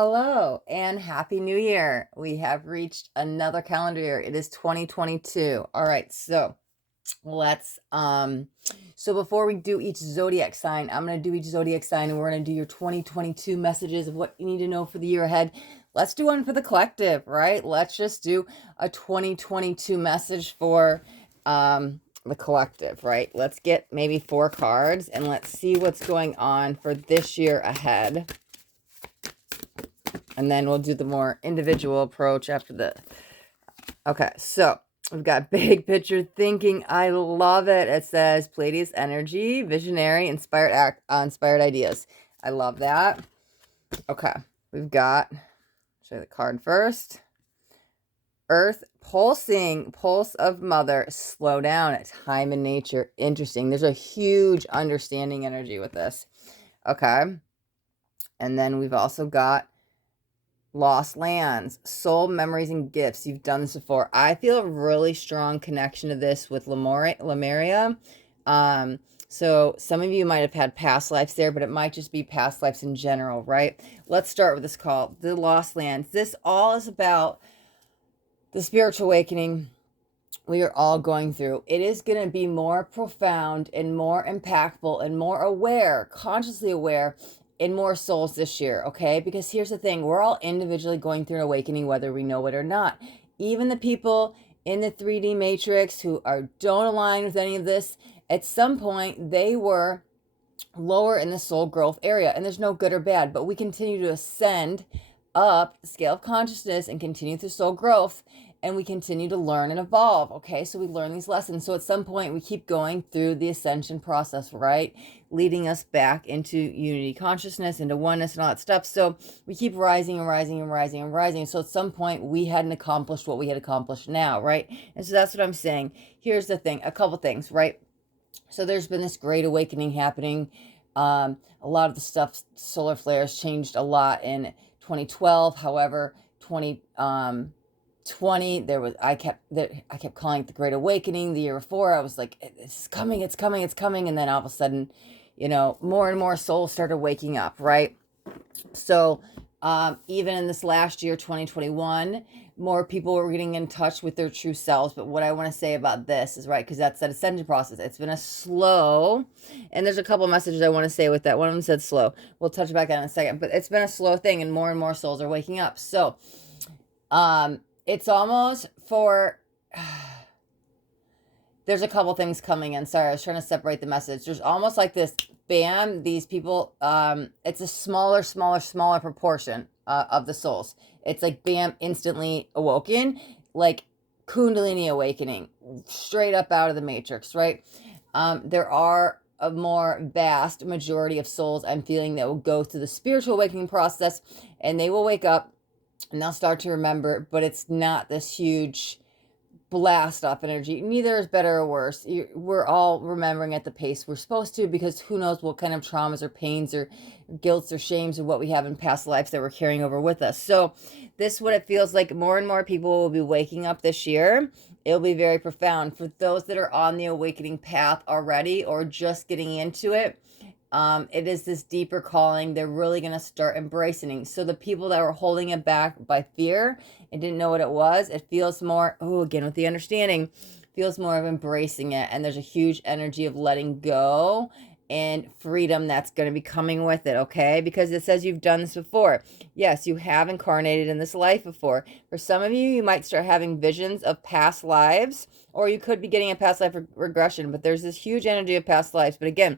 Hello and happy new year. We have reached another calendar year. It is 2022. All right, so let's so before we do each zodiac sign, I'm going to do each zodiac sign and we're going to do your 2022 messages of what you need to know for the year ahead. Let's do one for the collective, right? Let's just do a 2022 message for the collective, right? Let's get maybe 4 cards and let's see what's going on for this year ahead. And then we'll do the more individual approach after the. Okay, so we've got big picture thinking. I love it. It says Pleiades energy, visionary, inspired ideas. I love that. Okay, we've got, show you the card first. Earth pulsing, pulse of mother, slow down at time in nature. Interesting. There's a huge understanding energy with this. Okay. And then we've also got lost lands, soul memories and gifts. You've done this before. I feel a really strong connection to this with Lemuria. So some of you might have had past lives there, but it might just be past lives in general, right? Let's start with this call, the lost lands. This all is about the spiritual awakening we are all going through. It is going to be more profound and more impactful and more aware, consciously aware, in more souls this year, okay? Because here's the thing, we're all individually going through an awakening, whether we know it or not. Even the people in the 3D matrix who don't align with any of this, at some point they were lower in the soul growth area, and there's no good or bad, but we continue to ascend up the scale of consciousness and continue through soul growth, and we continue to learn and evolve, okay? So we learn these lessons. So at some point, we keep going through the ascension process, right? Leading us back into unity consciousness, into oneness and all that stuff. So we keep rising and rising and rising and rising. So at some point, we hadn't accomplished what we had accomplished now, right? And so that's what I'm saying. Here's the thing, a couple things, right? So there's been this great awakening happening. A lot of the stuff, solar flares changed a lot in 2012. However, 2020 there was I kept calling it the Great Awakening. The year before I was like, it's coming, it's coming, it's coming, and then all of a sudden, more and more souls started waking up, right? So even in this last year, 2021, more people were getting in touch with their true selves. But what I want to say about this is, right, because that's that ascension process. It's been a slow, and there's a couple messages I want to say with that. One of them said slow. We'll touch back on it in a second, but it's been a slow thing, and more souls are waking up. So it's almost for there's a couple things coming in. Sorry, I was trying to separate the message. There's almost like this, bam, these people, it's a smaller proportion of the souls. It's like, bam, instantly awoken, like Kundalini awakening, straight up out of the matrix, right? There are a more vast majority of souls, I'm feeling, that will go through the spiritual awakening process, and they will wake up and they'll start to remember, but it's not this huge blast off energy. Neither is better or worse. We're all remembering at the pace we're supposed to, because who knows what kind of traumas or pains or guilts or shames or what we have in past lives that we're carrying over with us. So this is what it feels like. More and more people will be waking up this year. It'll be very profound. For those that are on the awakening path already or just getting into it, it is this deeper calling. They're really going to start embracing. So the people that were holding it back by fear and didn't know what it was, it feels more, again, with the understanding, feels more of embracing it. And there's a huge energy of letting go and freedom that's going to be coming with it, okay? Because it says you've done this before. Yes, you have incarnated in this life before. For some of you, you might start having visions of past lives, or you could be getting a past life regression, but there's this huge energy of past lives. But again,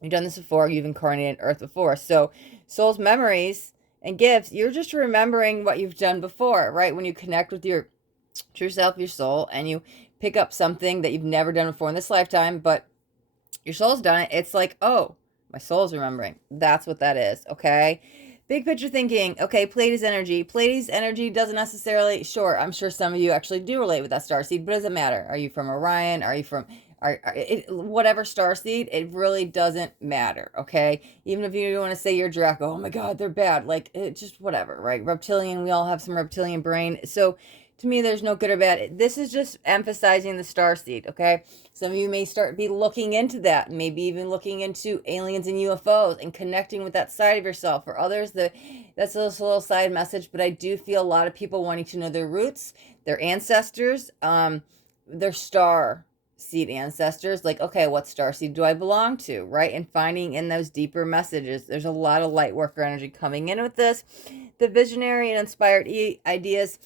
you've done this before. You've incarnated Earth before. So soul's memories and gifts, you're just remembering what you've done before, right? When you connect with your true self, your soul, and you pick up something that you've never done before in this lifetime, but your soul's done it, it's like, oh, my soul's remembering. That's what that is, okay? Big picture thinking. Okay, Pleiades energy. Pleiades energy doesn't necessarily, sure, I'm sure some of you actually do relate with that starseed, but it doesn't matter. Are you from Orion? Are you from whatever starseed? It really doesn't matter, okay? Even if you want to say you're Draco, oh my God, they're bad. Like, it just whatever, right? Reptilian, we all have some reptilian brain. So To me, there's no good or bad. This is just emphasizing the star seed, okay? Some of you may be looking into that, maybe even looking into aliens and UFOs and connecting with that side of yourself. For others, that's a little side message, but I do feel a lot of people wanting to know their roots, their ancestors, their star seed ancestors. Like, okay, what star seed do I belong to, right? And finding in those deeper messages. There's a lot of light worker energy coming in with this. The visionary and inspired ideas.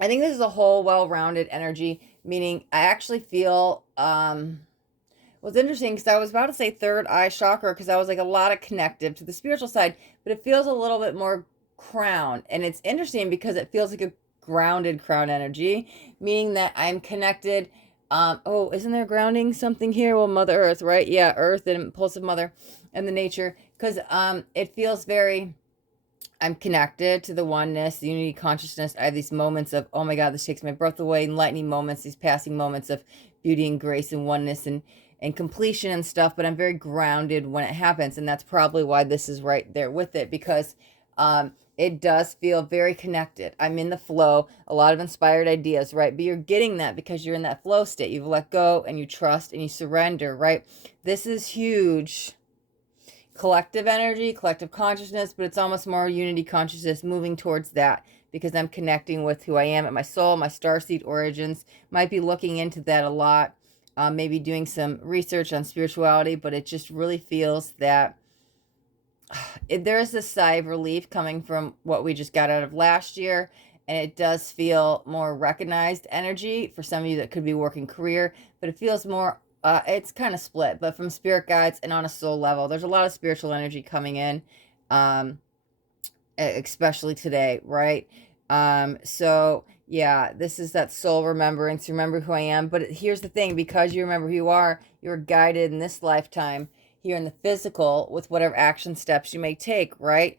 I think this is a whole well-rounded energy, meaning I actually feel what's interesting, because I was about to say third eye chakra, because I was like a lot of connective to the spiritual side, but it feels a little bit more crown. And it's interesting because it feels like a grounded crown energy, meaning that I'm connected. Oh, isn't there grounding something here? Well, Mother Earth, right? Yeah, Earth and Impulsive Mother and the nature, because it feels very, I'm connected to the oneness, the unity consciousness. I have these moments of, oh my God, this takes my breath away, enlightening moments, these passing moments of beauty and grace and oneness and completion and stuff, but I'm very grounded when it happens. And that's probably why this is right there with it, because it does feel very connected. I'm in the flow, a lot of inspired ideas, right? But you're getting that because you're in that flow state. You've let go and you trust and you surrender, right? This is huge. Collective energy, collective consciousness, but it's almost more unity consciousness, moving towards that, because I'm connecting with who I am at my soul, my starseed origins. Might be looking into that a lot, maybe doing some research on spirituality, but it just really feels that there is this sigh of relief coming from what we just got out of last year, and it does feel more recognized energy for some of you that could be working career, but it feels more it's kind of split, but from spirit guides and on a soul level. There's a lot of spiritual energy coming in, especially today, right? So yeah, this is that soul remembrance, remember who I am. But here's the thing, because you remember who you are, you're guided in this lifetime here in the physical with whatever action steps you may take, right?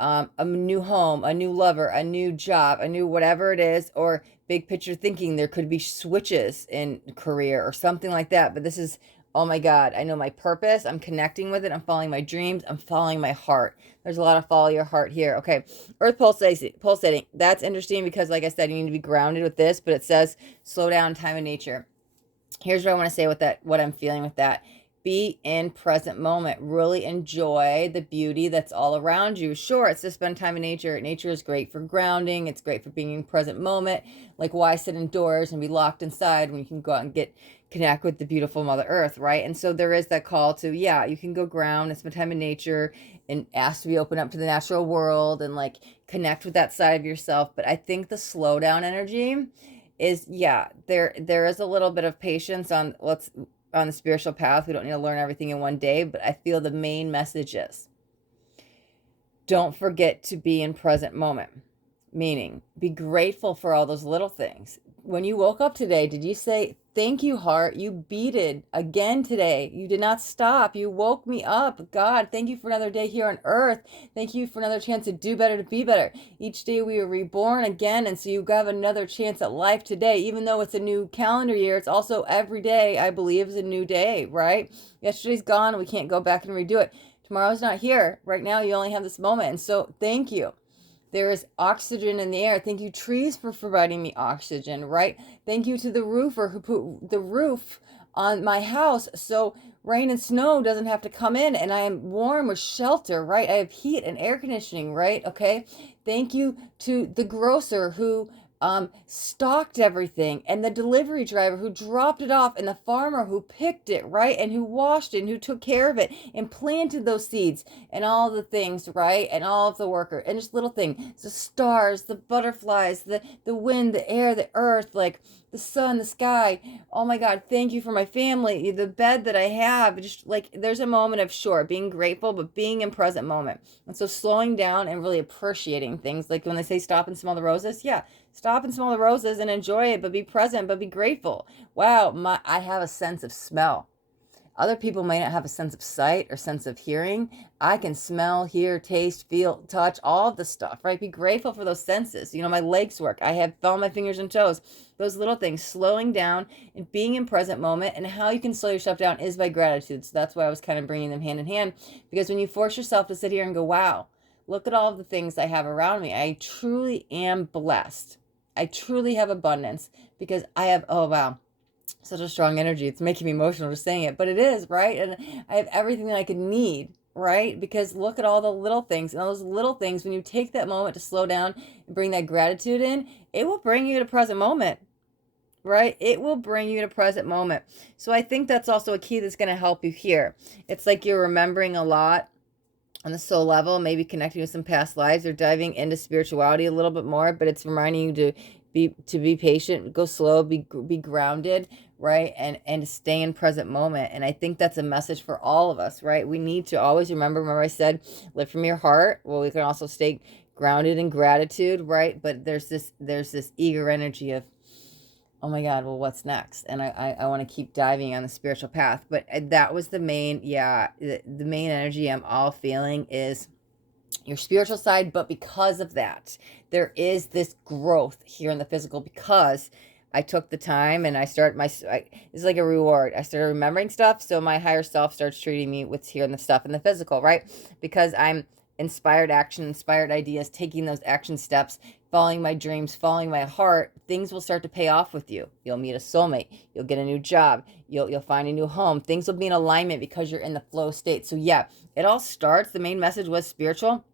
A new home, a new lover, a new job, a new whatever it is, or big picture thinking. There could be switches in career or something like that. But this is, oh my God, I know my purpose. I'm connecting with it. I'm following my dreams. I'm following my heart. There's a lot of follow your heart here. Okay. Earth pulsating. That's interesting because, like I said, you need to be grounded with this, but it says slow down, time in nature. Here's what I want to say with that, what I'm feeling with that. Be in present moment. Really enjoy the beauty that's all around you. Sure, it's to spend time in nature. Nature is great for grounding. It's great for being in present moment. Like, why sit indoors and be locked inside when you can go out and connect with the beautiful Mother Earth, right? And so there is that call to, yeah, you can go ground and spend time in nature and ask to be open up to the natural world and like connect with that side of yourself. But I think the slowdown energy is, yeah, there is a little bit of patience on the spiritual path. We don't need to learn everything in one day, but I feel the main message is don't forget to be in present moment, meaning be grateful for all those little things. When you woke up today, did you say, thank you, heart? You beat it again today. You did not stop. You woke me up. God, thank you for another day here on earth. Thank you for another chance to do better, to be better. Each day we are reborn again. And so you have another chance at life today. Even though it's a new calendar year, it's also every day, I believe, is a new day, right? Yesterday's gone. We can't go back and redo it. Tomorrow's not here. Right now, you only have this moment. And so thank you. There is oxygen in the air. Thank you, trees, for providing me oxygen, right? Thank you to the roofer who put the roof on my house so rain and snow doesn't have to come in and I am warm with shelter, right? I have heat and air conditioning, right? Okay. Thank you to the grocer who stocked everything, and the delivery driver who dropped it off, and the farmer who picked it, right? And who washed it, and who took care of it and planted those seeds and all the things, right? And all of the worker and just little things, the stars, the butterflies, the wind, the air, the earth, like the sun, the sky. Oh my God, thank you for my family, the bed that I have. Just like there's a moment of, sure, being grateful, but being in present moment. And so slowing down and really appreciating things. Like when they say stop and smell the roses, yeah, stop and smell the roses and enjoy it, but be present, but be grateful. Wow, I have a sense of smell. Other people may not have a sense of sight or sense of hearing. I can smell, hear, taste, feel, touch, all of the stuff, right? Be grateful for those senses. You know, my legs work. I have all my fingers and toes. Those little things, slowing down and being in present moment. And how you can slow yourself down is by gratitude. So that's why I was kind of bringing them hand in hand. Because when you force yourself to sit here and go, wow, look at all of the things I have around me. I truly am blessed. I truly have abundance because I have, oh wow, such a strong energy. It's making me emotional just saying it, but it is, right? And I have everything that I could need, right? Because look at all the little things. And those little things, when you take that moment to slow down and bring that gratitude in, it will bring you to present moment, right? It will bring you to present moment. So I think that's also a key that's going to help you here. It's like you're remembering a lot on the soul level, maybe connecting with some past lives or diving into spirituality a little bit more, but it's reminding you to be patient, go slow, be grounded, right? And to stay in present moment. And I think that's a message for all of us, right? We need to always remember I said, live from your heart. Well, we can also stay grounded in gratitude, right? But there's this eager energy of, oh my God, well, what's next? And I want to keep diving on the spiritual path. But that was the main, the main energy I'm all feeling is your spiritual side. But because of that, there is this growth here in the physical because I took the time and I started it's like a reward. I started remembering stuff. So my higher self starts treating me with here and the stuff in the physical, right? Because I'm inspired action, inspired ideas, taking those action steps, following my dreams, following my heart, things will start to pay off with you. You'll meet a soulmate. You'll get a new job. You'll find a new home. Things will be in alignment because you're in the flow state. So yeah, it all starts. The main message was spiritual.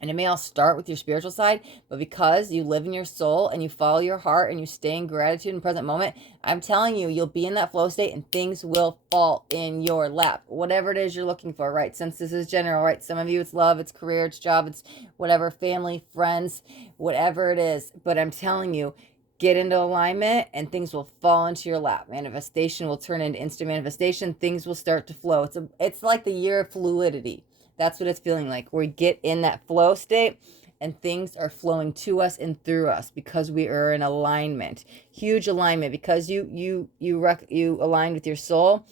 And it may all start with your spiritual side, but because you live in your soul and you follow your heart and you stay in gratitude and present moment, I'm telling you, you'll be in that flow state and things will fall in your lap. Whatever it is you're looking for, right? Since this is general, right? Some of you, it's love, it's career, it's job, it's whatever, family, friends, whatever it is. But I'm telling you, get into alignment and things will fall into your lap. Manifestation will turn into instant manifestation. Things will start to flow. It's like the year of fluidity. That's what it's feeling like. We get in that flow state and things are flowing to us and through us because we are in alignment. Huge alignment because you align with your soul.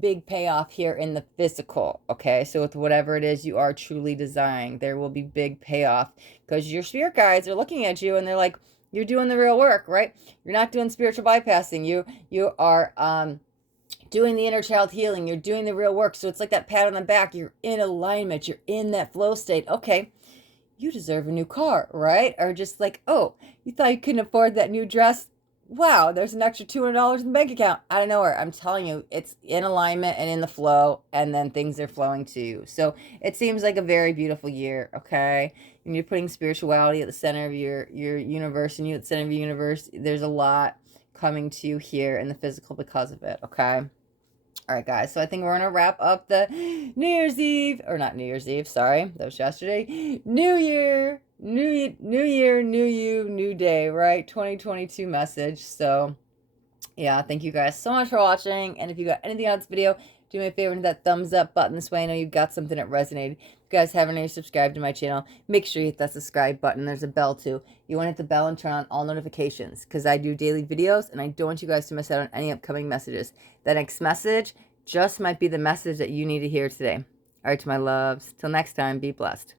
Big payoff here in the physical. Okay, so with whatever it is you are truly desiring, there will be big payoff because your spirit guides are looking at you and they're like, you're doing the real work, right? You're not doing spiritual bypassing. You are doing the inner child healing. You're doing the real work. So it's like that pat on the back. You're in alignment. You're in that flow state. Okay, you deserve a new car, right? Or just like, oh, you thought you couldn't afford that new dress? Wow, there's an extra $200 in the bank account out of nowhere. I'm telling you, it's in alignment and in the flow, and then things are flowing to you. So it seems like a very beautiful year, okay? And you're putting spirituality at the center of your universe, and you at the center of your universe. There's a lot coming to you here in the physical because of it, okay? All right, guys, so I think we're going to wrap up the New Year's Eve, or not New Year's Eve, sorry, that was yesterday. New Year, new year, new you, new day, right? 2022 message. So, yeah, thank you guys so much for watching. And if you got anything on this video, do me a favor and hit that thumbs up button. This way I know you got something that resonated. If you guys haven't already subscribed to my channel, make sure you hit that subscribe button. There's a bell too. You want to hit the bell and turn on all notifications because I do daily videos and I don't want you guys to miss out on any upcoming messages. That next message just might be the message that you need to hear today. All right, to my loves. Till next time, be blessed.